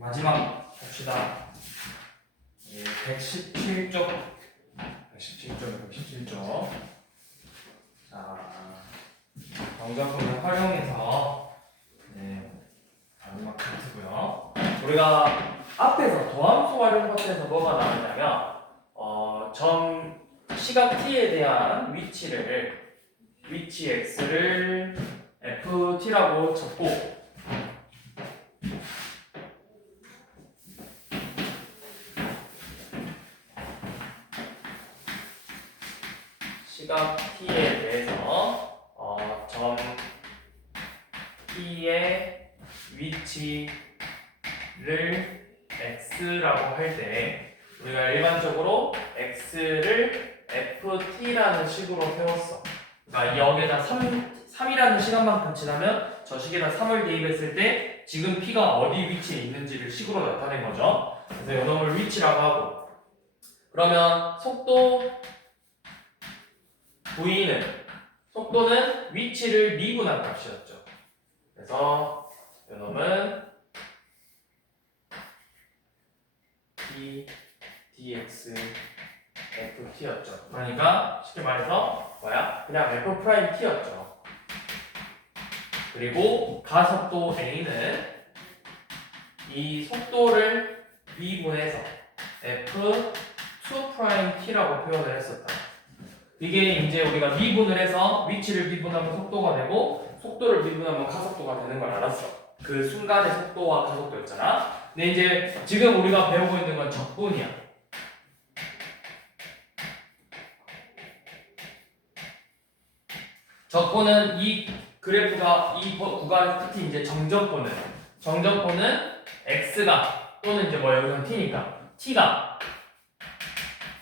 마지막 봅시다. 117쪽. 자, 정적분을 활용해서 마지막 파트고요. 우리가 앞에서 도함수 활용 파트에서 뭐가 나왔냐면 점 시각 t에 대한 위치 x를 ft라고 적고 시각 t에 대해서 점 t의 위치를 x라고 할 때 우리가 일반적으로 x를 ft라는 식으로 세웠어. 그러니까 여기에다 3이라는 시간만큼 지나면 저 식에다 3을 대입했을 때 지금 p가 어디 위치에 있는지를 식으로 나타낸 거죠. 그래서 이놈을 위치라고 하고, 그러면 속도는 위치를 미분한 값이었죠. 그래서 이놈은 d dx ft였죠. 그러니까 쉽게 말해서 뭐야? 그냥 f't였죠. 그리고 가속도 a는 이 속도를 미분해서 f2't라고 표현을 했었다. 이게 이제 우리가 미분을 해서 위치를 미분하면 속도가 되고 속도를 미분하면 가속도가 되는 걸 알았어. 그 순간의 속도와 가속도였잖아. 근데 이제 지금 우리가 배우고 있는 건 적분이야. 적분은 이 그래프가 이 구간의 끝이 이제 정적분은 x가 또는 이제 뭐 여기서는 t니까 t가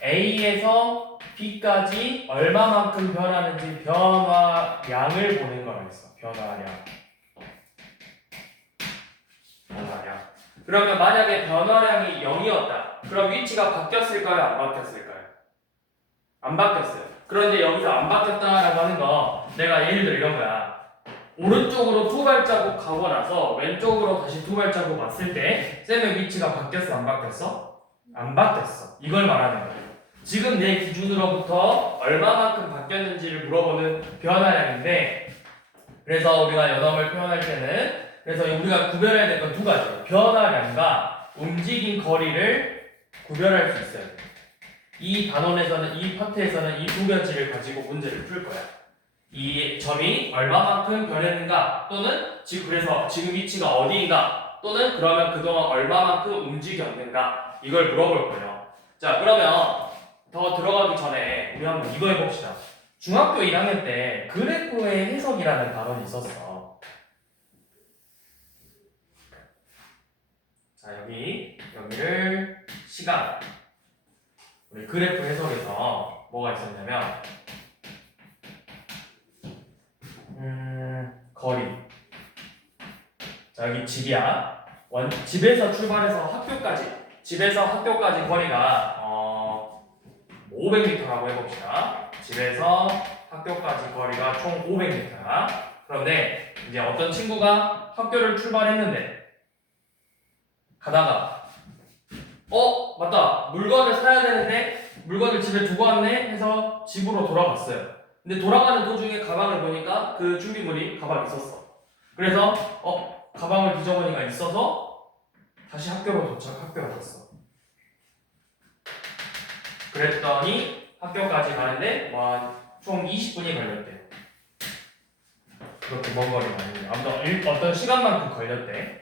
a에서 b까지 얼마만큼 변하는지 변화량을 보는 걸 했어. 변화량. 그러면 만약에 변화량이 0이었다. 그럼 위치가 바뀌었을까요? 안 바뀌었을까요? 안 바뀌었어요. 그런데 여기서 안 바뀌었다라고 하는 거, 내가 예를 들어 이런 거야. 오른쪽으로 두 발자국 가고 나서 왼쪽으로 다시 두 발자국 왔을 때 쌤의 위치가 바뀌었어? 안 바뀌었어? 안 바뀌었어. 이걸 말하는 거예요. 지금 내 기준으로부터 얼마만큼 바뀌었는지를 물어보는 변화량인데, 그래서 우리가 연엄을 표현할 때는, 그래서 우리가 구별해야 될 건 두 가지예요. 변화량과 움직인 거리를 구별할 수 있어요. 이 단원에서는, 이 파트에서는 이 두 가지를 가지고 문제를 풀 거야. 이 점이 얼마만큼 변했는가, 또는 그래서 지금 위치가 어디인가, 또는 그러면 그동안 얼마만큼 움직였는가, 이걸 물어볼 거예요. 자, 그러면 더 들어가기 전에 우리 한번 이거 해봅시다. 중학교 1학년 때 그래프의 해석이라는 단원이 있었어. 자, 여기를 시간, 우리 그래프 해석에서 뭐가 있었냐면 거리. 자, 여기 집이야. 집에서 출발해서 학교까지 거리가 500m라고 해봅시다. 집에서 학교까지 거리가 총 500m야. 그런데 이제 어떤 친구가 학교를 출발했는데 가다가 맞다, 물건을 사야 되는데 물건을 집에 두고 왔네 해서 집으로 돌아갔어요. 근데 돌아가는 도중에 가방을 보니까 그 준비물이 가방에 있었어. 그래서 가방을 뒤져보니까 있어서 다시 학교로 학교에 갔어. 그랬더니 학교까지 가는데 총 20분이 걸렸대. 그렇게 먼 거리가 아니에요. 아무튼 어떤 시간만큼 걸렸대.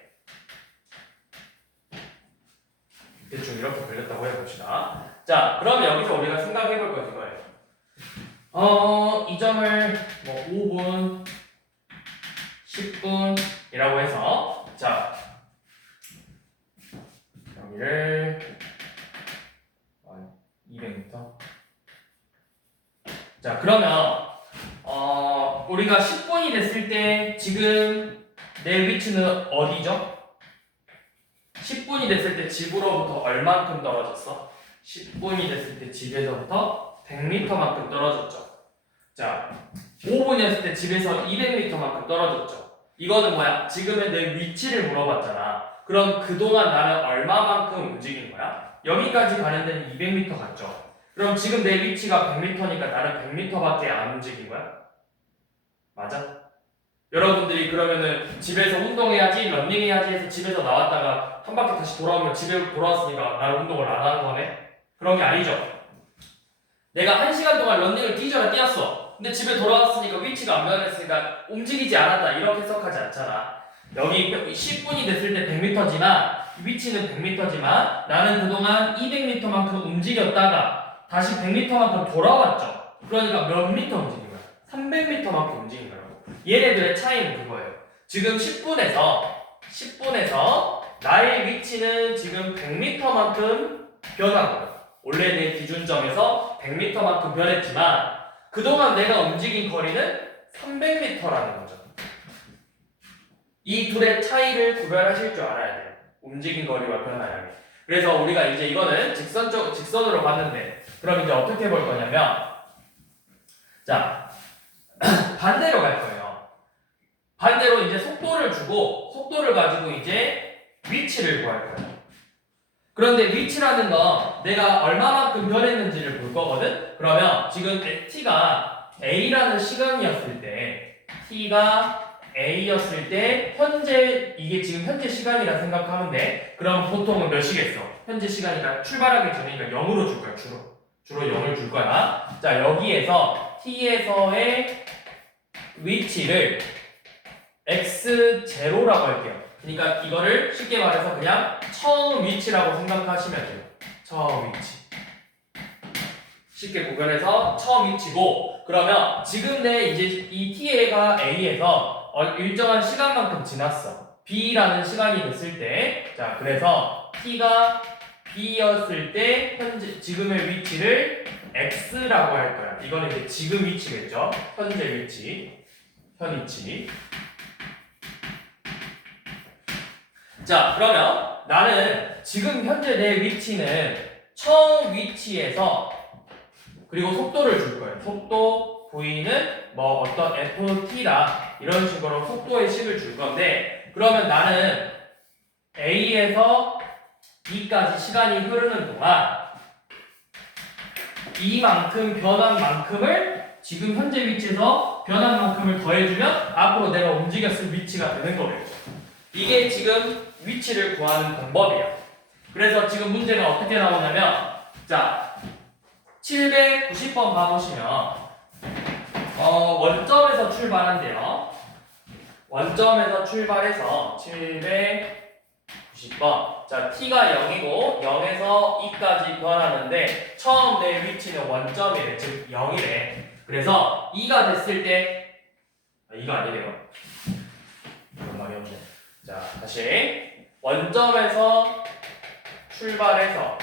대충 이렇게 걸렸다고 해봅시다. 자, 그러면 여기서 우리가 생각해볼 건 이거예요. 이 점을 5분, 10분이라고 해서, 자, 여기를 200m. 자, 그러면 우리가 10분이 됐을 때 지금 내 위치는 어디죠? 10분이 됐을 때 집으로부터 얼만큼 떨어졌어? 10분이 됐을 때 집에서부터 100m만큼 떨어졌죠. 자, 5분이었을 때 집에서 200m만큼 떨어졌죠. 이거는 뭐야? 지금의 내 위치를 물어봤잖아. 그럼 그동안 나는 얼마만큼 움직인 거야? 여기까지 가는 데는 200m 갔죠. 그럼 지금 내 위치가 100m니까 나는 100m밖에 안 움직인 거야? 맞아? 여러분들이 그러면은 집에서 운동해야지, 런닝해야지 해서 집에서 나왔다가 한 바퀴 다시 돌아오면 집에 돌아왔으니까 나는 운동을 안 하는 거네? 그런 게 아니죠. 내가 1시간 동안 런닝을 뛰잖아, 뛰었어. 근데 집에 돌아왔으니까 위치가 안 변했으니까 움직이지 않았다. 이렇게 해석하지 않잖아. 여기 10분이 됐을 때 100m지만 위치는 100m지만 나는 그동안 200m만큼 움직였다가 다시 100m만큼 돌아왔죠. 그러니까 몇 미터 움직인 거야? 300m만큼 움직인 거라고. 얘네들의 차이는 그거예요. 지금 10분에서 나의 위치는 지금 100m만큼 변한 거예요. 원래 내 기준점에서 100m만큼 변했지만 그동안 내가 움직인 거리는 300m라는 거죠. 이 둘의 차이를 구별하실 줄 알아야 돼요. 움직인 거리와 변화량이. 그래서 우리가 이제 이거는 직선으로 봤는데 그럼 이제 어떻게 볼 거냐면 자 반대로 갈 거예요. 반대로 이제 속도를 주고 속도를 가지고 이제 위치를 구할 거예요. 그런데 위치라는 건 내가 얼마만큼 변했는지를 볼 거거든? 그러면 지금 t가 a라는 시간이었을 때 t가 a였을 때 현재 이게 지금 현재 시간이라 생각하면 돼. 그럼 보통은 몇 시겠어? 현재 시간이니까 출발하기 전이니까 0으로 줄 거야. 주로 0을 줄 거야. 자 여기에서 t에서의 위치를 x0라고 할게요. 그러니까 이거를 쉽게 말해서 그냥 처음 위치라고 생각하시면 돼요. 처음 위치. 쉽게 구별해서 처음 위치고 그러면 지금 내 이제 이 t가 a에서 일정한 시간만큼 지났어. b라는 시간이 됐을 때 자 그래서 t가 b였을 때 현재 지금의 위치를 x라고 할 거야. 이거는 이제 지금 위치겠죠. 현재 위치. 현 위치. 자 그러면 나는 지금 현재 내 위치는 처음 위치에서 그리고 속도를 줄 거예요. 속도 v는 뭐 어떤 ft다 이런 식으로 속도의 식을 줄 건데 그러면 나는 a에서 b까지 시간이 흐르는 동안 이만큼 변한 만큼을 지금 현재 위치에서 변한 만큼을 더해주면 앞으로 내가 움직였을 위치가 되는 거겠죠. 이게 지금 위치를 구하는 방법이야. 그래서 지금 문제가 어떻게 나오냐면 자 790번 봐보시면 원점에서 출발한대요. 원점에서 출발해서 790번 자 t가 0이고 0에서 2까지 변하는데 처음 내 위치는 원점이래. 즉 0이래. 그래서 2가 됐을 때 2가 아니래요. 말이 없네. 자 다시 원점에서 출발해서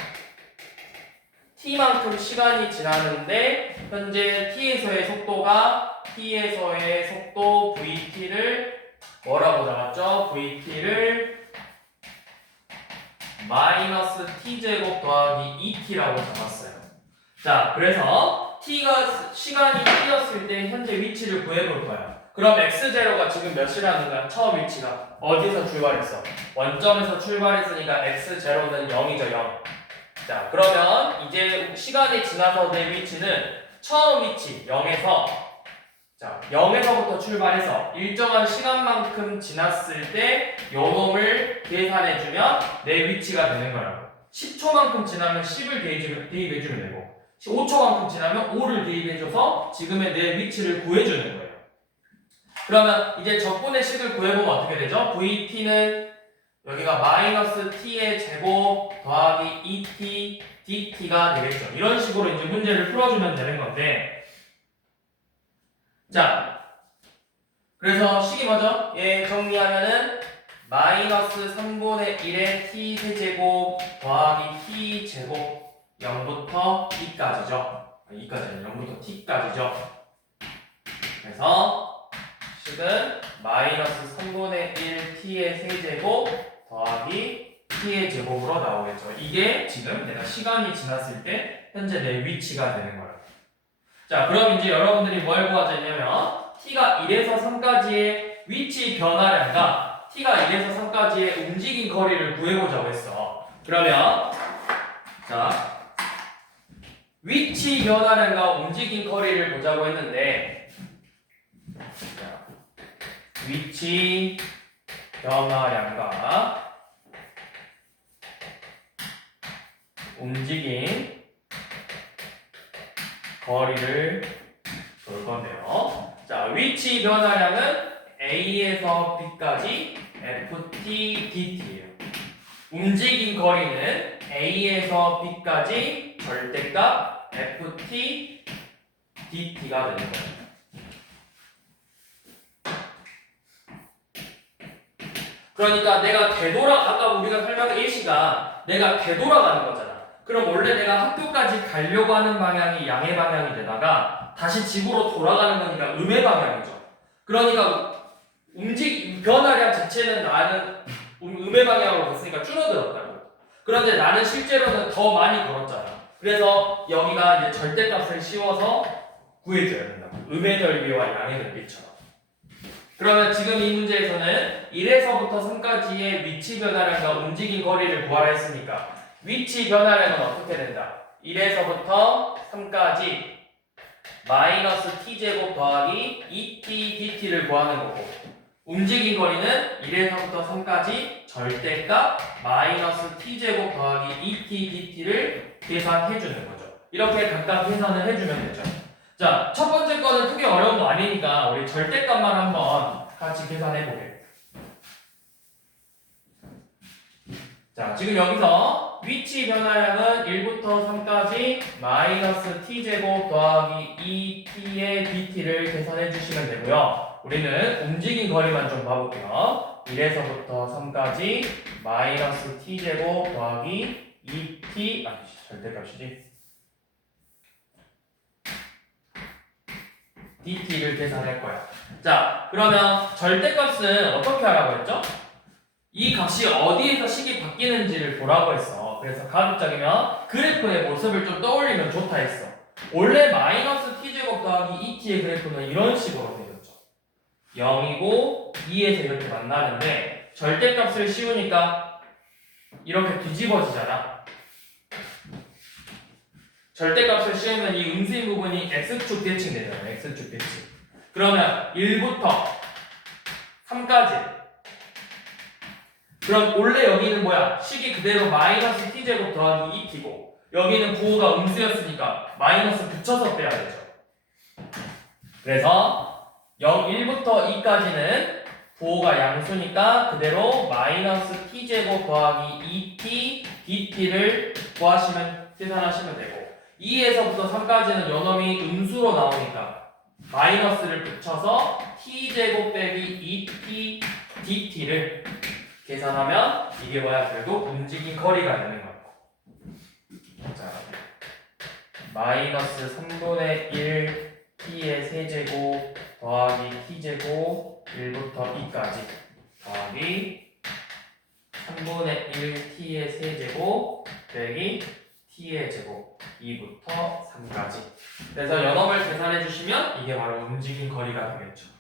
t만큼 시간이 지나는데 현재 t에서의 속도가 t에서의 속도 vt를 뭐라고 잡았죠? vt를 마이너스 t제곱 더하기 2t라고 잡았어요. 자 그래서 t가 시간이 t였을 때 현재 위치를 구해볼 거야. 그럼 x0가 지금 몇이라는 거야? 처음 위치가 어디서 출발했어? 원점에서 출발했으니까 x0는 0이죠. 0. 자 그러면 이제 시간이 지나서 내 위치는 처음 위치 0에서 자 0에서부터 출발해서 일정한 시간만큼 지났을 때 요놈을 계산해주면 내 위치가 되는 거라고. 10초만큼 지나면 10을 대입해주면 되고 5초만큼 지나면 5를 대입해줘서 지금의 내 위치를 구해주는 거예요. 그러면 이제 적분의 식을 구해보면 어떻게 되죠? vt는 여기가 마이너스 t의 제곱 더하기 2t dt가 되겠죠. 이런 식으로 이제 문제를 풀어주면 되는 건데 자 그래서 식이 뭐죠? 얘 정리하면은 마이너스 3분의 1의 t 세제곱 더하기 t 제곱 0부터 2까지죠. 2까지 아니라 0부터 t까지죠. 그래서 식은 마이너스 3분의 1 t의 세제곱 더하기 t의 제곱으로 나오겠죠. 이게 지금 내가 시간이 지났을 때 현재 내 위치가 되는 거예요. 자 그럼 이제 여러분들이 뭘 구하자 했냐면 t가 1에서 3까지의 위치 변화량과 t가 1에서 3까지의 움직인 거리를 구해보자고 했어. 그러면 자 위치 변화량과 움직인 거리를 보자고 했는데 자, 위치 변화량과 움직인 거리를 볼 건데요. 자, 위치 변화량은 A에서 B까지 FT DT예요. 움직인 거리는 A에서 B까지 절대값 FT DT가 되는 거예요. 그러니까 내가 아까 우리가 설명한 일시가 내가 되돌아가는 거잖아. 그럼 원래 내가 학교까지 가려고 하는 방향이 양의 방향이 되다가 다시 집으로 돌아가는 거니까 음의 방향이죠. 그러니까 변화량 자체는 나는 음의 방향으로 갔으니까 줄어들었다고. 그런데 나는 실제로는 더 많이 걸었잖아. 그래서 여기가 이제 절대값을 씌워서 구해줘야 된다고. 음의 넓이와 양의 넓이처럼. 그러면 지금 이 문제에서는 1에서부터 3까지의 위치 변화량과 움직인 거리를 구하라 했으니까 위치 변화량은 어떻게 된다? 1에서부터 3까지 마이너스 t제곱 더하기 2t dt를 구하는 거고 움직인 거리는 1에서부터 3까지 절대값 마이너스 t제곱 더하기 2t dt를 계산해 주는 거죠. 이렇게 각각 계산을 해주면 되죠. 자, 첫 번째 거는 크게 어려운 거 아니니까 우리 절대값만 한번 같이 계산해 보게. 자, 지금 여기서 위치 변화량은 1부터 3까지 마이너스 t제곱 더하기 2t의 dt를 계산해 주시면 되고요. 우리는 움직인 거리만 좀 봐볼게요. 1에서부터 3까지 마이너스 t제곱 더하기 2t 절대값이지. dt를 계산할 거야. 자, 그러면 절대값은 어떻게 하라고 했죠? 이 값이 어디에서 식이 바뀌는지를 보라고 했어. 그래서 가급적이면 그래프의 모습을 좀 떠올리면 좋다 했어. 원래 마이너스 t제곱 더하기 2t의 그래프는 이런 식으로 되었죠. 0이고 2에서 이렇게 만나는데 절대값을 씌우니까 이렇게 뒤집어지잖아. 절대값을 씌우면 이 음수인 부분이 x축 대칭 되잖아요. x축 대칭. 그러면 1부터 3까지. 그럼 원래 여기는 뭐야? 식이 그대로 마이너스 t제곱 더하기 2t고 여기는 부호가 음수였으니까 마이너스 붙여서 빼야 되죠. 그래서 1부터 2까지는 부호가 양수니까 그대로 마이너스 t제곱 더하기 2t dt를 계산하시면 되고 2에서부터 3까지는 요놈이 음수로 나오니까 마이너스를 붙여서 t제곱 빼기 2t dt를 계산하면 이게 뭐야? 결국 움직인 거리가 되는 거야. 자, 마이너스 3분의 1 t의 세제곱 더하기 t제곱 1부터 2까지 더하기 3분의 1 t의 세제곱 빼기 t의 제곱 2부터 3까지. 그래서 연놈을 계산해 주시면 이게 바로 움직인 거리가 되겠죠.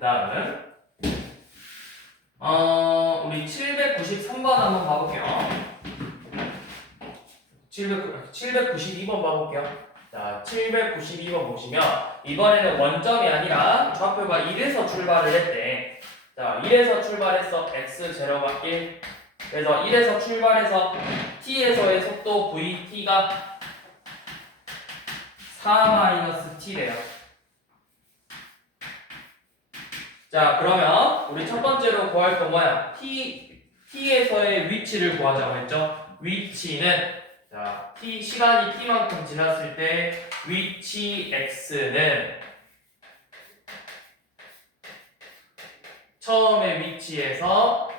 다음은 우리 793번 한번 봐볼게요. 792번 봐볼게요. 자, 792번 보시면 이번에는 원점이 아니라 좌표가 1에서 출발을 했대. 자, 1에서 출발해서 x0가 1. 그래서 1에서 출발해서 t에서의 속도 vt가 4-t래요. 자, 그러면 우리 첫 번째로 구할 건 뭐야? t에서의 위치를 구하자고 했죠? 위치는 자, 시간이 t만큼 지났을 때 위치 x는 처음의 위치에서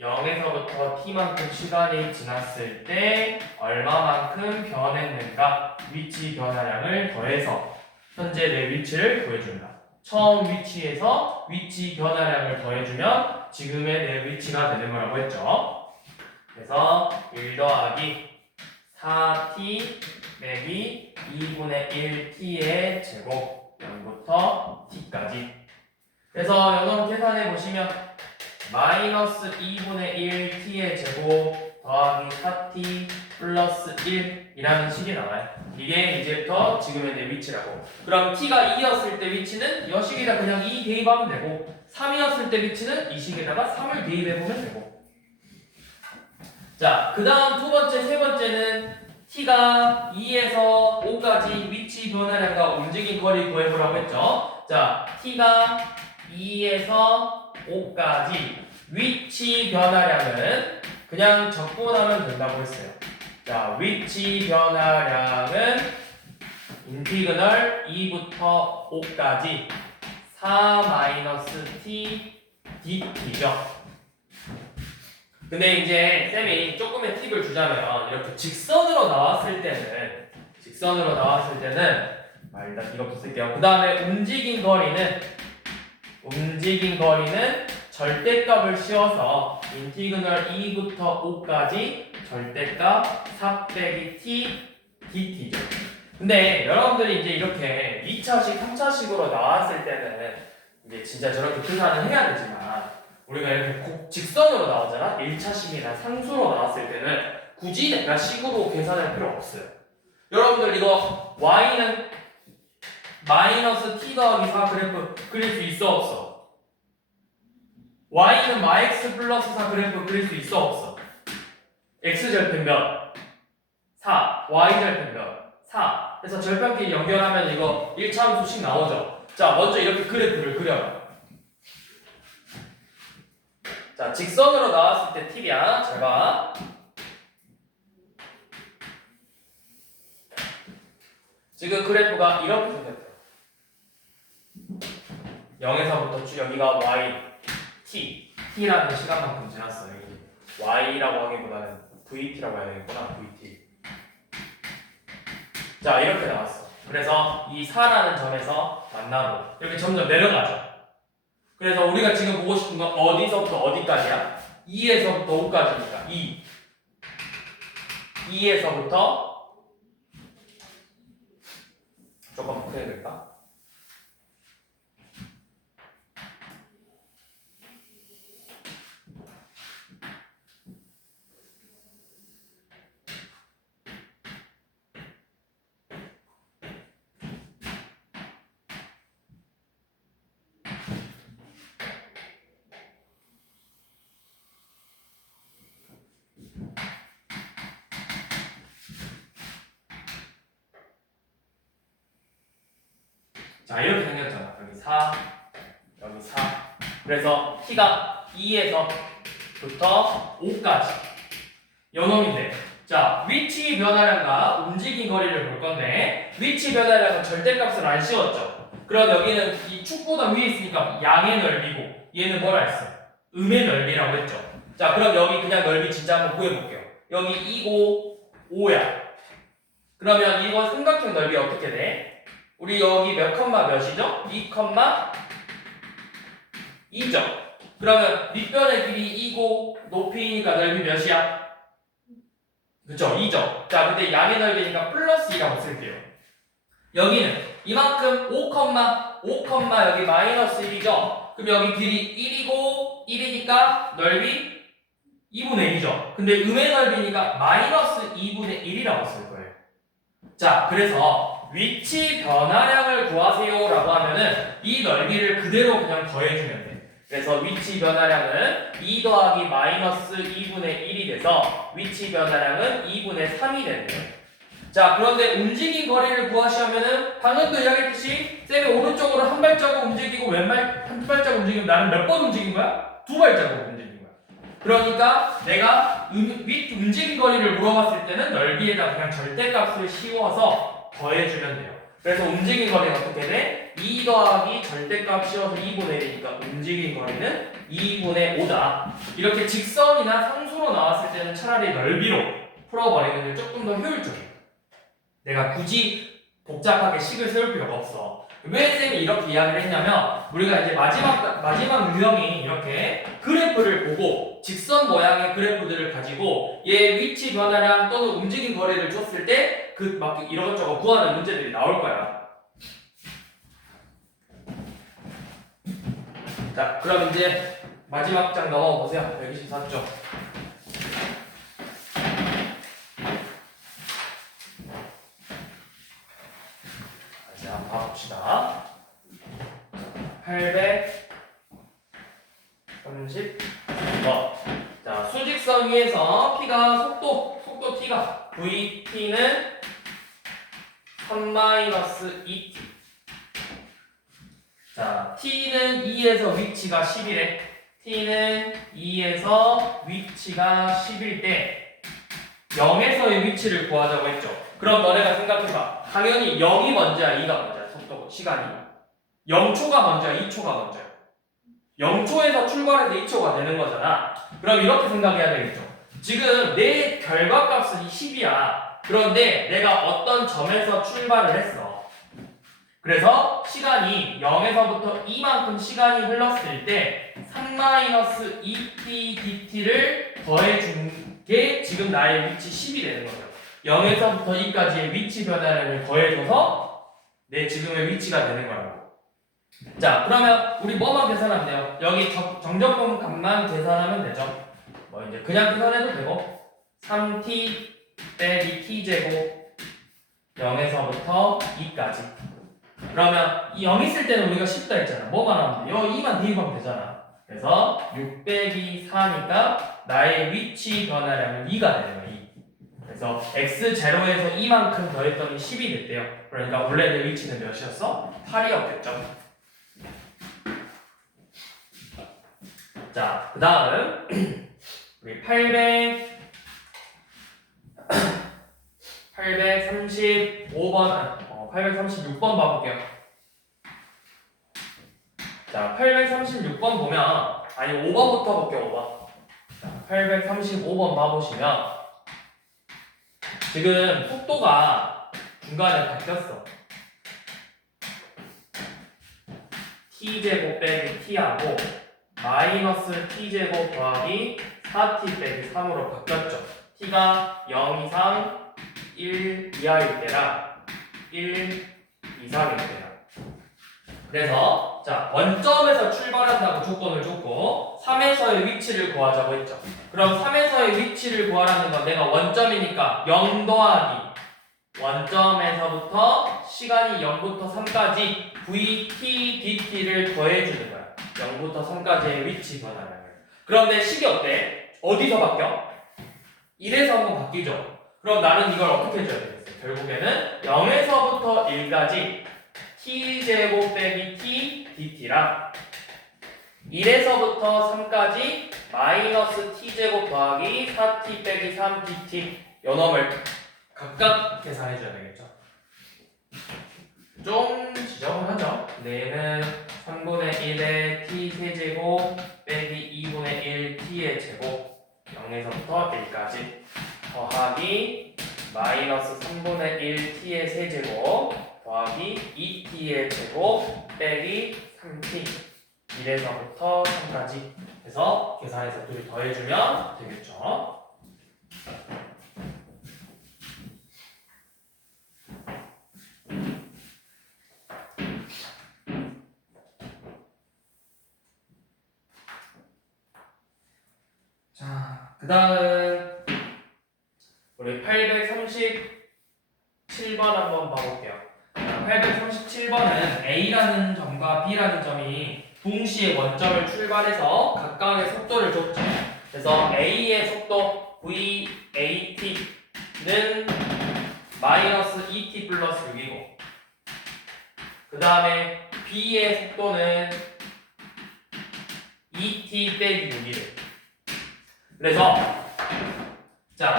0에서부터 t만큼 시간이 지났을 때 얼마만큼 변했는가 위치 변화량을 더해서 현재 내 위치를 구해준다. 처음 위치에서 위치 변화량을 더해주면 지금의 내 위치가 되는 거라고 했죠. 그래서 1 더하기 4t 빼기 2분의 1t의 제곱 0부터 t까지. 그래서 여러분 계산해 보시면 마이너스 2분의 1t의 제곱 더하기 4t 플러스 1이라는 식이 나와요. 이게 이제부터 지금의 내 위치라고. 그럼 t가 2였을 때 위치는 이 식에다 그냥 2 대입하면 되고, 3이었을 때 위치는 이 식에다가 3을 대입해보면 되고. 자, 그 다음 두 번째, 세 번째는 t가 2에서 5까지 위치 변화량과 움직임 거리 구해보라고 했죠. 자, t가 2에서 5까지 위치 변화량은 그냥 적분하면 된다고 했어요. 자, 위치 변화량은 인티그널 2부터 5까지 4-t dt죠. 근데 이제 쌤이 조금의 팁을 주자면 이렇게 직선으로 나왔을 때는 일단 이렇게 쓸게요. 그 다음에 움직인 거리는 절대값을 씌워서 인티그널 2부터 5까지 절대값 4 빼기 t dt죠. 근데 여러분들이 이제 이렇게 2차식, 3차식으로 나왔을 때는 이제 진짜 저렇게 계산을 해야 되지만 우리가 이렇게 직선으로 나오잖아? 1차식이나 상수로 나왔을 때는 굳이 내가 식으로 계산할 필요 없어요. 여러분들 이거 y는 마이너스 t 더하기 4 그래프 그릴 수 있어 없어? y는 max 플러스 4 그래프 그릴 수 있어 없어? x절편 몇? 4. y절편 몇? 4. 그래서 절편끼리 연결하면 이거 1차 함수씩 나오죠? 자, 먼저 이렇게 그래프를 그려요. 자, 직선으로 나왔을 때 팁이야. 잘 봐. 지금 그래프가 이렇게 생겼대요. 0에서부터 쭉 여기가 y, t라는 시간만큼 지났어요. y라고 하기보다는 vt라고 해야 되겠구나. vt. 자, 이렇게 나왔어. 그래서 이 4라는 점에서 만나고 이렇게 점점 내려가죠. 그래서 우리가 지금 보고 싶은 건 어디서부터 어디까지야? 2에서부터 5까지니까 2에서부터 조금 크게 될까? 자, 이렇게 생겼잖아. 여기 4, 여기 4. 그래서 t가 2에서부터 5까지. 요놈인데. 자, 위치 변화량과 움직임 거리를 볼 건데, 위치 변화량은 절대값을 안 씌웠죠. 그럼 여기는 이 축보다 위에 있으니까 양의 넓이고, 얘는 뭐라 했어? 음의 넓이라고 했죠. 자, 그럼 여기 그냥 넓이 진짜 한번 구해볼게요. 여기 2고 5야. 그러면 이거 삼각형 넓이 어떻게 돼? 우리 여기 몇 컴마 몇이죠? 2,2죠. 그러면 밑변의 길이 2고 높이니까 넓이 몇이야? 그쵸? 2죠. 자, 근데 양의 넓이니까 플러스 2라고 쓸게요. 여기는 이만큼 5, 여기 마이너스 1이죠? 그럼 여기 길이 1이고 1이니까 넓이 2분의 1이죠. 근데 음의 넓이니까 마이너스 2분의 1이라고 쓸 거예요. 자, 그래서 위치 변화량을 구하세요 라고 하면은 이 넓이를 그대로 그냥 더해주면 돼. 그래서 위치 변화량은 2 더하기 마이너스 2분의 1이 돼서 위치 변화량은 2분의 3이 된대요. 자, 그런데 움직인 거리를 구하시면은 방금도 이야기했듯이 쌤이 오른쪽으로 한 발자국 움직이고 한 발자국 움직이면 나는 몇 번 움직인 거야? 2발자국 움직인 거야. 그러니까 내가 움직인 거리를 물어봤을 때는 넓이에다 그냥 절대값을 씌워서 더해주면 돼요. 그래서 움직인 거리는 어떻게 돼? 2 더하기 절대값 씌워서 2분의 1이니까 움직인 거리는 2분의 5다. 이렇게 직선이나 상수로 나왔을 때는 차라리 넓이로 풀어버리는 게 조금 더 효율적이에요. 내가 굳이 복잡하게 식을 세울 필요가 없어. 왜 쌤이 이렇게 이야기를 했냐면 우리가 이제 마지막 유형이 이렇게 그래프를 보고 직선 모양의 그래프들을 가지고 얘 위치 변화량 또는 움직임 거리를 줬을 때 그 막 이것저것 구하는 문제들이 나올 거야. 자, 그럼 이제 마지막 장 넘어가 보세요. 124쪽. 자, 한번 봐봅시다. 830번. 자, 수직선 위에서 P가 속도 T가 VT는 3-2t. 자, T는 2에서 위치가 10이래. T는 2에서 위치가 10일 때 0에서의 위치를 구하자고 했죠. 그럼 너네가 생각해봐. 당연히 0이 먼저야, 2가 먼저야, 속도, 시간이. 0초가 먼저야, 2초가 먼저야. 0초에서 출발해서 2초가 되는 거잖아. 그럼 이렇게 생각해야 되겠죠. 지금 내 결과값은 10이야. 그런데 내가 어떤 점에서 출발을 했어. 그래서 시간이 0에서부터 2만큼 시간이 흘렀을 때 3-2t dt를 더해준 게 지금 나의 위치 10이 되는 거죠. 0에서부터 2까지의 위치 변화량을 더해줘서 내 지금의 위치가 되는 거라고. 자, 그러면 우리 뭐만 계산하면 돼요? 여기 정적분 값만 계산하면 되죠. 뭐 이제 그냥 계산해도 되고 3t 빼기 t제곱 0에서부터 2까지. 그러면 이 0 있을 때는 우리가 쉽다 했잖아. 뭐만 하면 돼? 요 2만 대입하면 되잖아. 그래서 6 빼기 4니까 나의 위치 변화량은 2가 되는 거야. 2. 그래서 x0에서 2만큼 더했더니 10이 됐대요. 그러니까 원래 내 위치는 몇이었어? 8이었겠죠. 자, 그 다음 우리 835번, 836번 봐볼게요. 자, 836번 보면, 아니 5번부터 볼게요. 5번. 자, 835번 봐보시면 지금 속도가 중간에 바뀌었어. t제곱 빼기 t하고 마이너스 t제곱 더하기 4t 빼기 3으로 바뀌었죠. t가 0 이상 1 이하일 때랑 1 이상일 때랑. 그래서 자, 원점에서 출발한다고 조건을 줬고 3에서의 위치를 구하자고 했죠. 그럼 3에서의 위치를 구하라는 건 내가 원점이니까 0 더하기 원점에서부터 시간이 0부터 3까지 vt dt를 더해주는 거야. 0부터 3까지의 위치 변화량을. 그런데 식이 어때? 어디서 바뀌어? 1에서 한번 바뀌죠. 그럼 나는 이걸 어떻게 해줘야 되겠어? 결국에는 0에서부터 1까지 t제곱 빼기 t dt랑 1에서부터 3까지 마이너스 t제곱 더하기 4t 빼기 3 dt 요 놈을 각각 계산해줘야 되겠죠. 좀 지적을 하죠. 얘는 3분의 1의 t 세제곱 빼기 2분의 1 t의 제곱 0에서부터 1까지 더하기 마이너스 3분의 1 t의 세제곱 더하기 2t의 제곱 빼기 3t 1에서부터 3까지 해서 계산해서 둘이 더해주면 되겠죠. 자, 그 다음 우리 837번 한번 봐볼게요. 837번은 A라는 점과 B라는 점이 동시에 원점을 출발해서 각각의 속도를 줬죠. 그래서 A의 속도 VAT는 마이너스 2T 플러스 6이고 그 다음에 B의 속도는 2T 빼기 6이래. 그래서 자,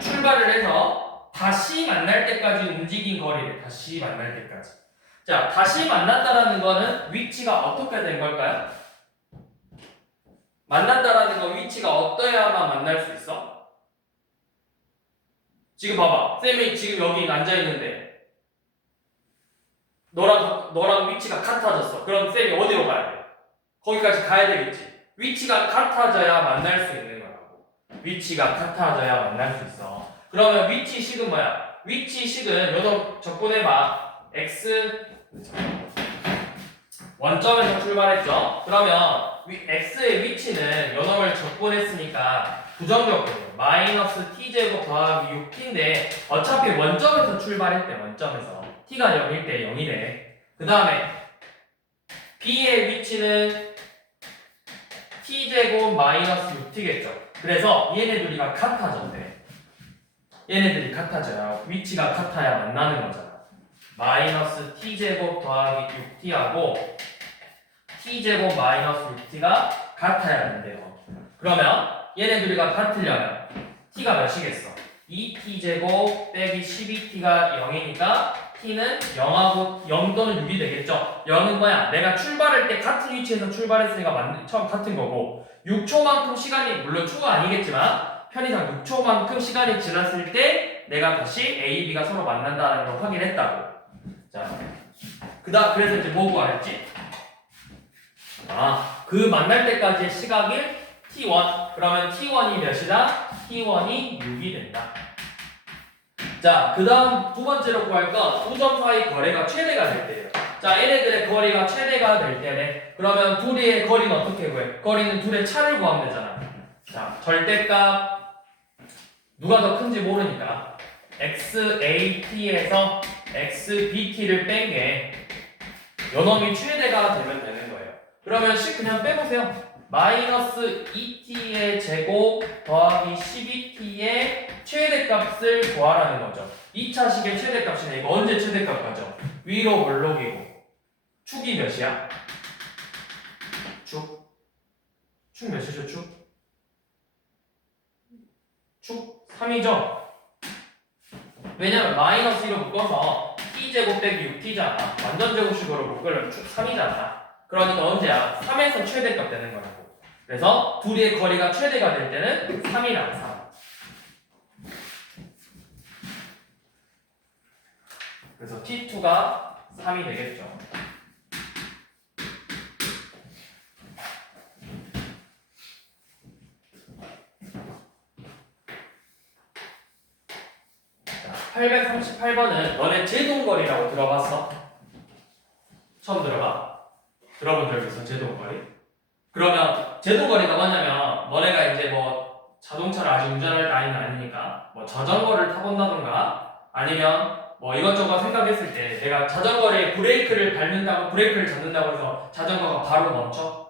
출발을 해서 다시 만날 때까지 움직인 거리를 다시 만날 때까지. 자, 다시 만난다라는 거는 위치가 어떻게 된 걸까요? 만난다라는 건 위치가 어떠야만 만날 수 있어? 지금 봐봐. 쌤이 지금 여기 앉아 있는데 너랑 위치가 같아졌어. 그럼 쌤이 어디로 가야 돼? 거기까지 가야 되겠지. 위치가 같아져야 만날 수 있는 거라고. 위치가 같아져야 만날 수 있어. 그러면 위치식은 뭐야? 위치식은 요거 적분해봐. x 원점에서 출발했죠. 그러면 x의 위치는 요 놈을 적분했으니까 부정적분이에요. 마이너스 t제곱 더하기 6t인데 어차피 원점에서 출발했대. 원점에서 t가 0일 때 0이래. 그 다음에 b의 위치는 t제곱 마이너스 6t겠죠. 그래서 얘네들이가 같아졌대. 얘네들이 같아져야 위치가 같아야 만나는 거잖아. 마이너스 t제곱 더하기 6t하고 t제곱 마이너스 6t가 같아야 된대요. 그러면 얘네들이가 같으려면 t가 몇이겠어? 2t제곱 빼기 12t가 0이니까 t는 0하고 0 또는 6이 되겠죠. 0은 뭐야? 내가 출발할 때 같은 위치에서 출발했으니까 처음 같은 거고 6초만큼 시간이 물론 초가 아니겠지만 편의상 6초만큼 시간이 지났을 때 내가 다시 A, B가 서로 만난다는 걸 확인했다고. 자, 그래서 이제 뭐 구하랬지? 그 만날 때까지의 시각일 T1. 그러면 T1이 몇이다? T1이 6이 된다. 자, 그 다음 두 번째로 구할 건 두 점 사이 거리가 최대가 될 때예요. 자, 얘네들의 거리가 최대가 될 때네. 그러면 둘의 거리는 어떻게 구해? 거리는 둘의 차를 구하면 되잖아. 자, 절대값 누가 더 큰지 모르니까 xat에서 xbt를 뺀 게 요놈이 최대가 되면 되는 거예요. 그러면 10 그냥 빼보세요. 마이너스 2t의 제곱 더하기 12t의 최대값을 구하라는 거죠. 2차식의 최대값이네. 이거 언제 최대값 가죠? 위로 볼록이고 축이 몇이야? 축 몇이죠? 축 3이죠? 왜냐면 마이너스 1로 묶어서 t제곱 빼기 6t잖아. 완전 제곱식으로 묶으면 축 3이잖아. 그러니까 언제야? 3에서 최대값 되는 거라고. 그래서 둘의 거리가 최대가 될 때는 3이랑 3. 그래서 t2가 3이 되겠죠. 자, 838번은 너네 제동거리라고 들어봤어? 처음 들어봐? 들어본 적 있어? 제동거리? 그러면 제동거리가 뭐냐면 너네가 이제 뭐 자동차를 아직 운전할 나이는 아니니까 뭐 자전거를 타본다던가 아니면 뭐 이것저것 생각했을 때 내가 자전거에 브레이크를 밟는다고 브레이크를 잡는다고 해서 자전거가 바로 멈춰?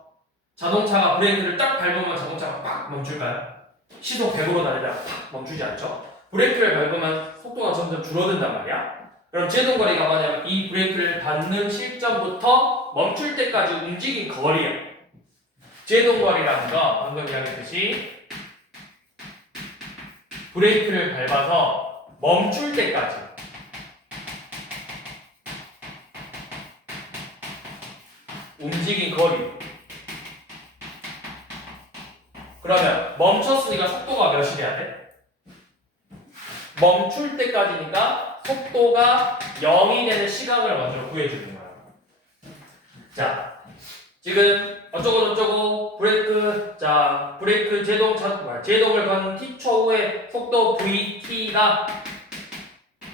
자동차가 브레이크를 딱 밟으면 자동차가 빡 멈출까요? 시속 100으로 달리다가 팍 멈추지 않죠? 브레이크를 밟으면 속도가 점점 줄어든단 말이야. 그럼 제동거리가 뭐냐면 이 브레이크를 밟는 시점부터 멈출 때까지 움직인 거리야. 제동거리라는 거 방금 이야기했듯이 브레이크를 밟아서 멈출 때까지 움직인 거리. 그러면 멈췄으니까 속도가 몇이 돼야 돼? 멈출 때까지니까 속도가 0이 되는 시각을 먼저 구해주는 거야. 자, 지금 어쩌고 브레이크, 자 브레이크 제동을 건 t초 후에 속도 vt가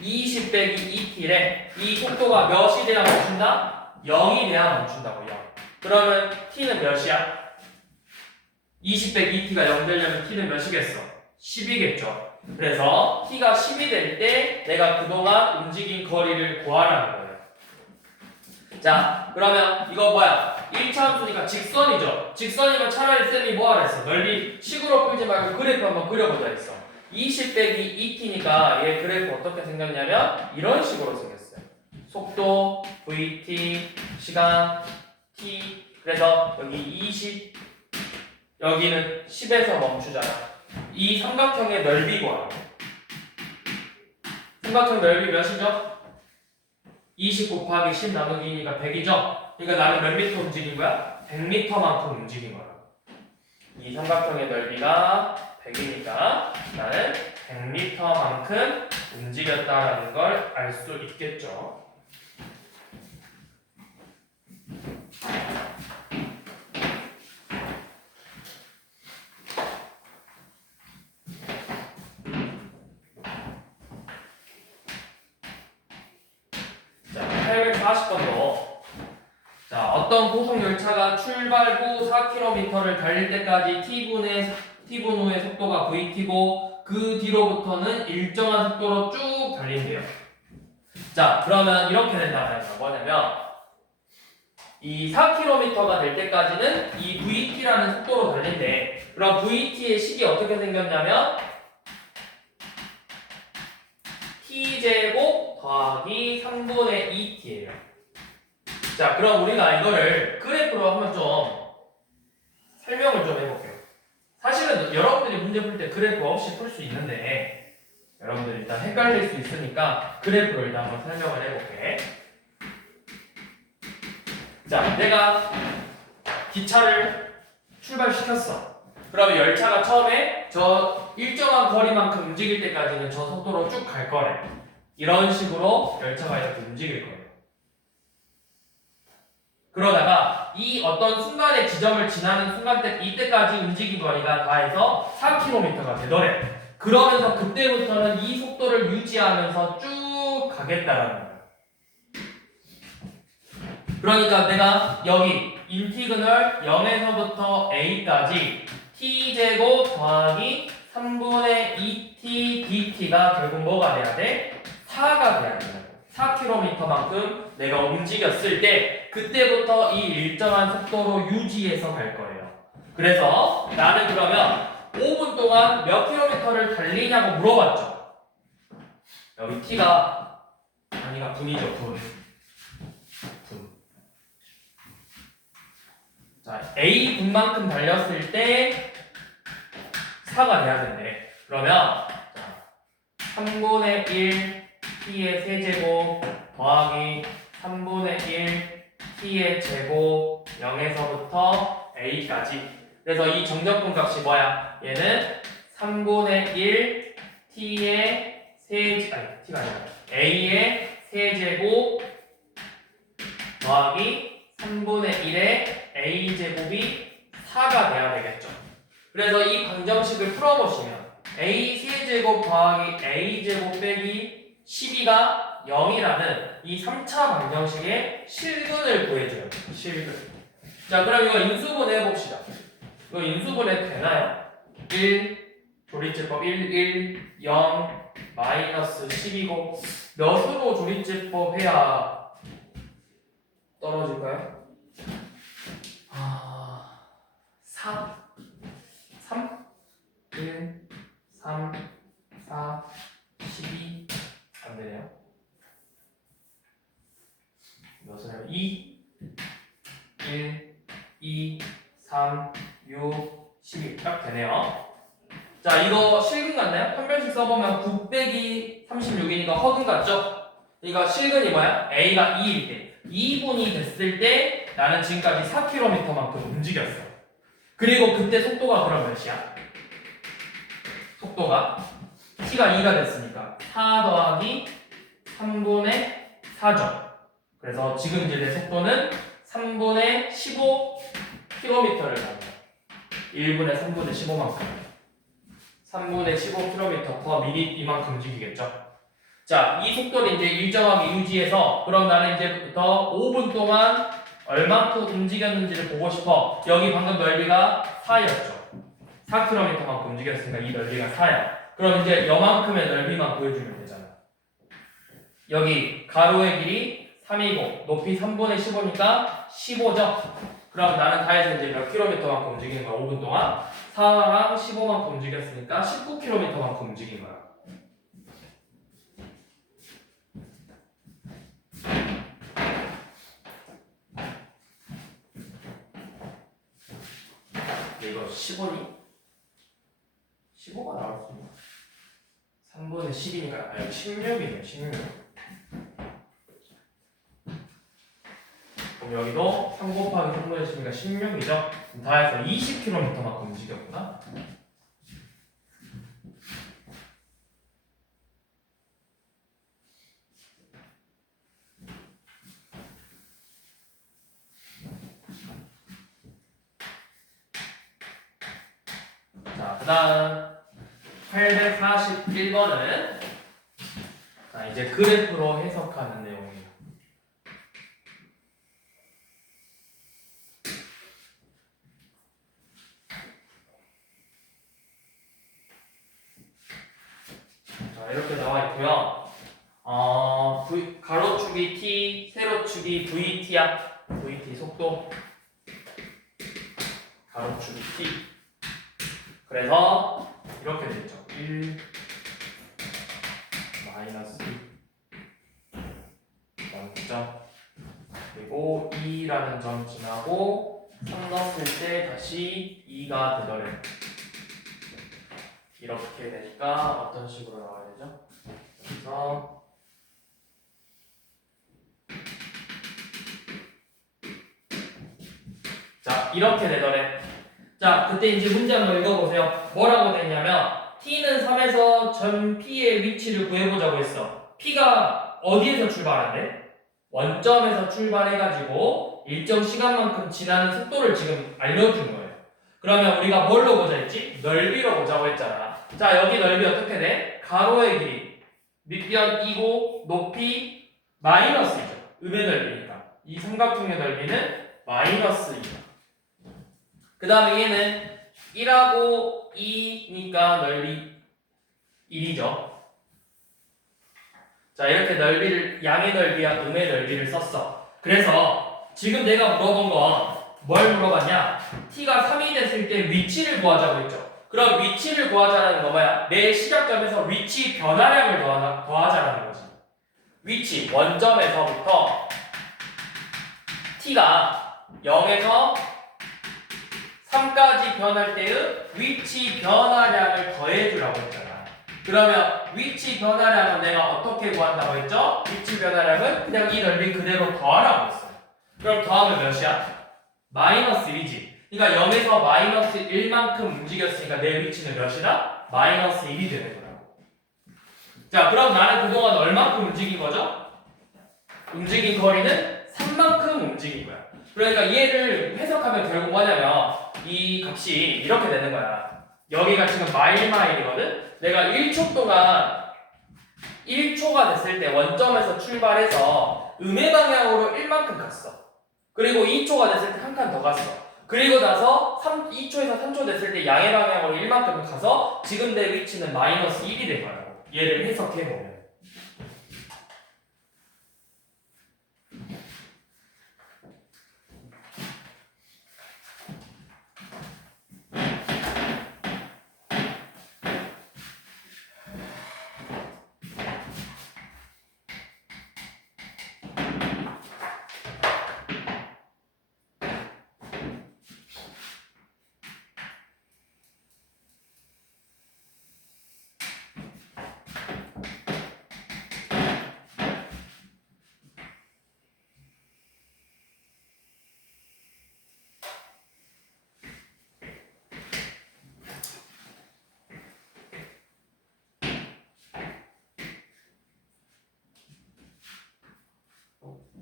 20 빼기 2t래. 이 속도가 몇이 돼야 멈춘다? 0이 돼야 멈춘다고. 0. 그러면 t는 몇이야? 20 빼기 2t가 0 되려면 t는 몇이겠어? 10이겠죠. 그래서 t가 10이 될 때 내가 그동안 움직인 거리를 구하라는 거예요. 자, 그러면 이거 뭐야? 1차 함수니까 직선이죠. 직선이면 차라리 쌤이 뭐하라 했어? 넓이 식으로 풀지 말고 그래프 한번 그려보자 했어. 20 빼기 2t니까 얘 그래프 어떻게 생겼냐면 이런 식으로 생겼어요. 속도 vt, 시간 t. 그래서 여기 20, 여기는 10에서 멈추잖아. 이 삼각형의 넓이 구하라고. 삼각형 넓이 몇이죠? 20 곱하기 10 나누기니까 100이죠? 그러니까 나는 몇 미터 움직인 거야? 100m만큼 움직인 거야. 이 삼각형의 넓이가 100이니까 나는 100m만큼 움직였다라는 걸 알 수 있겠죠. 자, 840번도. 자, 어떤 고속 열차가 출발 후 4km를 달릴 때까지 t분 후의 속도가 vt고 그 뒤로부터는 일정한 속도로 쭉 달린대요. 자, 그러면 이렇게 된다는 거예요. 뭐냐면 이 4km가 될 때까지는 이 vt라는 속도로 달린대. 그럼 vt의 식이 어떻게 생겼냐면 t제곱 더하기 3분의 2t예요. 자, 그럼 우리가 이거를 그래프로 한번 좀 설명을 좀 해볼게요. 사실은 여러분들이 문제 풀 때 그래프 없이 풀 수 있는데 여러분들 일단 헷갈릴 수 있으니까 그래프를 일단 한번 설명을 해볼게. 자, 내가 기차를 출발시켰어. 그러면 열차가 처음에 저 일정한 거리만큼 움직일 때까지는 저 속도로 쭉 갈 거래. 이런 식으로 열차가 이렇게 움직일 거예요. 그러다가 이 어떤 순간의 지점을 지나는 순간 이때까지 움직인 거리가 다 해서 4km가 되더래. 그러면서 그때부터는 이 속도를 유지하면서 쭉 가겠다라는 거야. 그러니까 내가 여기 인티그널 0에서부터 a까지 t제곱 더하기 3분의 2t dt가 결국 뭐가 돼야 돼? 4가 돼야 된다고. 4km만큼 내가 움직였을 때 그때부터 이 일정한 속도로 유지해서 갈 거예요. 그래서 나는 그러면 5분 동안 몇 킬로미터를 달리냐고 물어봤죠. 여기 t가 아니가 분이죠. 분. 자, a 분만큼 달렸을 때 4가 돼야 된대. 그러면 3분의 1 t의 세제곱 더하기 3분의 1 t의 제곱 0에서부터 a까지. 그래서 이 정적분 값이 뭐야? 얘는 3분의 1 t의 t가 아니라 a의 세제곱 더하기 3분의 1의 a제곱이 4가 돼야 되겠죠. 그래서 이 방정식을 풀어보시면 a 세제곱 더하기 a제곱 빼기 12가 0이라는 이 3차 방정식의 실근을 구해줘요. 실근. 자, 그럼 이거 인수분 해봅시다. 이거 인수분 해도 되나요? 1, 조리제법 1, 0, 마이너스 10이고 몇으로 조리제법 해야 떨어질까요? 4, 3, 1, 3, 4, 12 안 되네요. 몇을 하면 2, 1, 2, 3, 6, 12 딱 되네요. 자, 이거 실근 같나요? 판별식 써보면 9 빼기 36이니까 허근 같죠? 그러니까 실근이 뭐야? A가 2일 때 2분이 됐을 때 나는 지금까지 4km만큼 움직였어. 그리고 그때 속도가 그럼 몇이야? 속도가 t가 2가 됐으니까 4 더하기 3분의 4죠. 그래서 지금 이제 내 속도는 3분의 15km를 갑니다. 1분의 3분의 15만큼. 3분의 15km per minute 이만큼 움직이겠죠. 자, 이 속도를 이제 일정하게 유지해서 그럼 나는 이제부터 5분 동안 얼마큼 움직였는지를 보고 싶어. 여기 방금 넓이가 4였죠. 4km만큼 움직였으니까 이 넓이가 4야. 그럼 이제 요만큼의 넓이만 보여주면 되잖아. 여기 가로의 길이 3이고 높이 3분의 15니까 15죠. 그럼 나는 다해서 이제 몇 킬로미터만큼 움직이는 거야? 5분 동안 4랑 15만큼 움직였으니까 19km만큼 움직인 거야. 이거 15니? 15가 나올 수 있나? 3분의 10이니까 아니 16이네. 16. 그럼 여기도 3 곱하기 3분의 10이니까 16이죠? 다 해서 20km만큼 움직였구나. 다음 841번은 자, 이제 그래프로 해석하는 내용이에요. 자, 이렇게 나와 있고요. 가로축이 t, 세로축이 vt야. vt 속도. 가로축이 t. 그래서 이렇게 되죠. 1 마이너스 0점 그리고 2라는 점 지나고 3 넣었을 때 다시 2가 되더래. 이렇게 되니까 어떤 식으로 나와야 되죠? 그래서 자 이렇게 되더래. 자 그때 이제 문제 한번 읽어보세요. 뭐라고 됐냐면 t는 3에서 점 p의 위치를 구해보자고 했어. p가 어디에서 출발한대? 원점에서 출발해가지고 일정 시간만큼 지나는 속도를 지금 알려준 거예요. 그러면 우리가 뭘로 보자 했지? 넓이로 보자고 했잖아. 자 여기 넓이 어떻게 돼? 가로의 길이 밑변 2고 높이 마이너스죠. 음의 넓이니까 이 삼각형의 넓이는 마이너스 2. 그 다음에 얘는 1하고 2니까 넓이 1이죠. 자 이렇게 넓이를 양의 넓이와 음의 넓이를 썼어. 그래서 지금 내가 물어본 건 뭘 물어봤냐? t가 3이 됐을 때 위치를 구하자고 했죠. 그럼 위치를 구하자라는 건 뭐야? 내 시작점에서 위치 변화량을 더하자라는 거지. 위치 원점에서부터 t가 0에서 3까지 변할 때의 위치 변화량을 더해주라고 했잖아. 그러면 위치 변화량은 내가 어떻게 구한다고 했죠? 위치 변화량은 그냥 이 넓이 그대로 더하라고 했어요. 그럼 더하면 몇이야? 마이너스 1이지. 그러니까 0에서 마이너스 1만큼 움직였으니까 내 위치는 몇이다? 마이너스 1이 되는 거라고. 자, 그럼 나는 그동안 얼만큼 움직인 거죠? 움직인 거리는 3만큼 움직인 거야. 그러니까 얘를 해석하면 결국 뭐냐면 이 값이 이렇게 되는 거야. 여기가 지금 마일이거든? 내가 1초 동안 1초가 됐을 때 원점에서 출발해서 음의 방향으로 1만큼 갔어. 그리고 2초가 됐을 때 한 칸 더 갔어. 그리고 나서 2초에서 3초 됐을 때 양의 방향으로 1만큼 가서 지금 내 위치는 마이너스 1이 된 거라고. 얘를 해석해보면.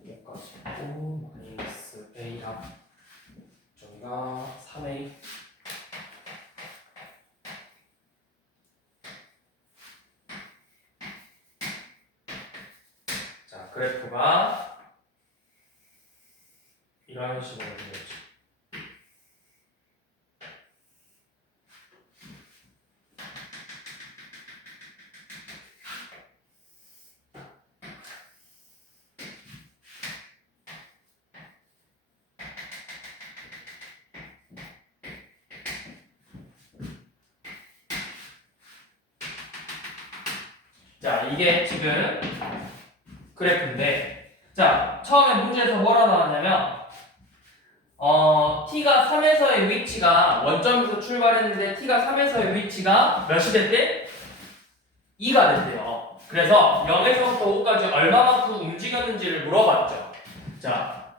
여기까지 고 마이너스 a랑 저기가 3a. 자 그래프가 이런 식으로 되겠죠. 자 이게 지금 그래프인데 자 처음에 문제에서 뭐라 나왔냐면 t가 3에서의 위치가 원점에서 출발했는데 t가 3에서의 위치가 몇이 됐대? 2가 됐대요. 그래서 0에서부터 5까지 얼마만큼 움직였는지를 물어봤죠. 자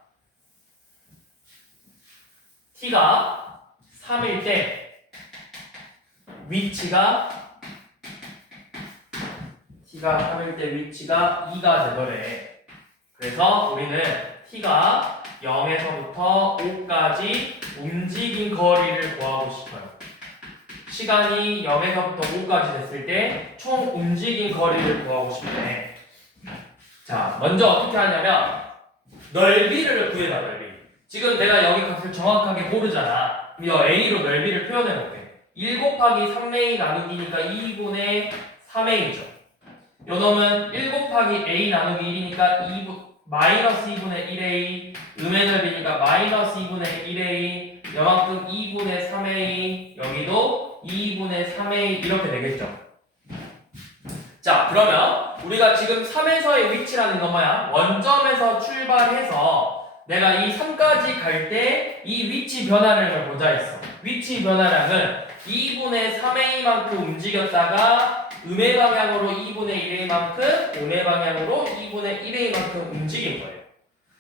t가 3일 때 위치가 2가 되더래. 그래서 우리는 t가 0에서부터 5까지 움직인 거리를 구하고 싶어요. 시간이 0에서부터 5까지 됐을 때 총 움직인 거리를 구하고 싶네. 자, 먼저 어떻게 하냐면 넓이를 구해봐, 넓이. 지금 내가 여기 값을 정확하게 모르잖아. 그럼 이 A로 넓이를 표현해 볼게. 1 곱하기 3A 나누기니까 2분의 3A죠. 요 놈은 1 곱하기 A 나누기 1이니까 마이너스 2분의 1A, 음의 넓이니까 마이너스 2분의 1A, 요만큼 2분의 3A, 여기도 2분의 3A 이렇게 되겠죠. 자, 그러면 우리가 지금 3에서의 위치라는 건 뭐야? 원점에서 출발해서 내가 이 3까지 갈 때 이 위치 변화량을 보자 했어. 위치 변화량은 2분의 3A만큼 움직였다가 음의 방향으로 2분의 1A만큼, 음의 방향으로 2분의 1A만큼 움직인 거예요.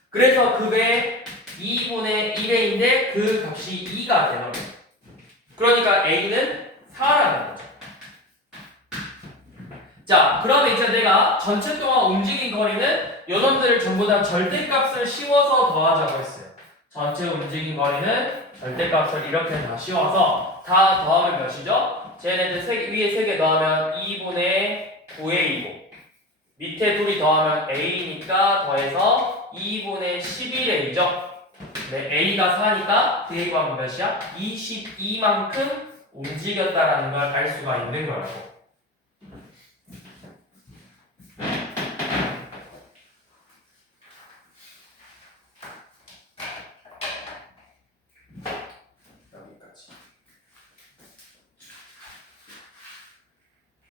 그래서 그게 2분의 1A인데 그 값이 2가 되는 거예요. 그러니까 A는 4라는 거죠. 자, 그러면 이제 내가 전체 동안 움직인 거리는 요놈들을 전부 다 절대값을 씌워서 더하자고 했어요. 전체 움직인 거리는 절대값을 이렇게 다 씌워서 다 더하면 몇이죠? 쟤네들 위에 3개 더하면 2분의 9A이고 밑에 둘이 더하면 A니까 더해서 2분의 11A죠. 네, A가 4니까 그 A 곱하면 몇이야? 22만큼 움직였다라는 걸 알 수가 있는 거라고.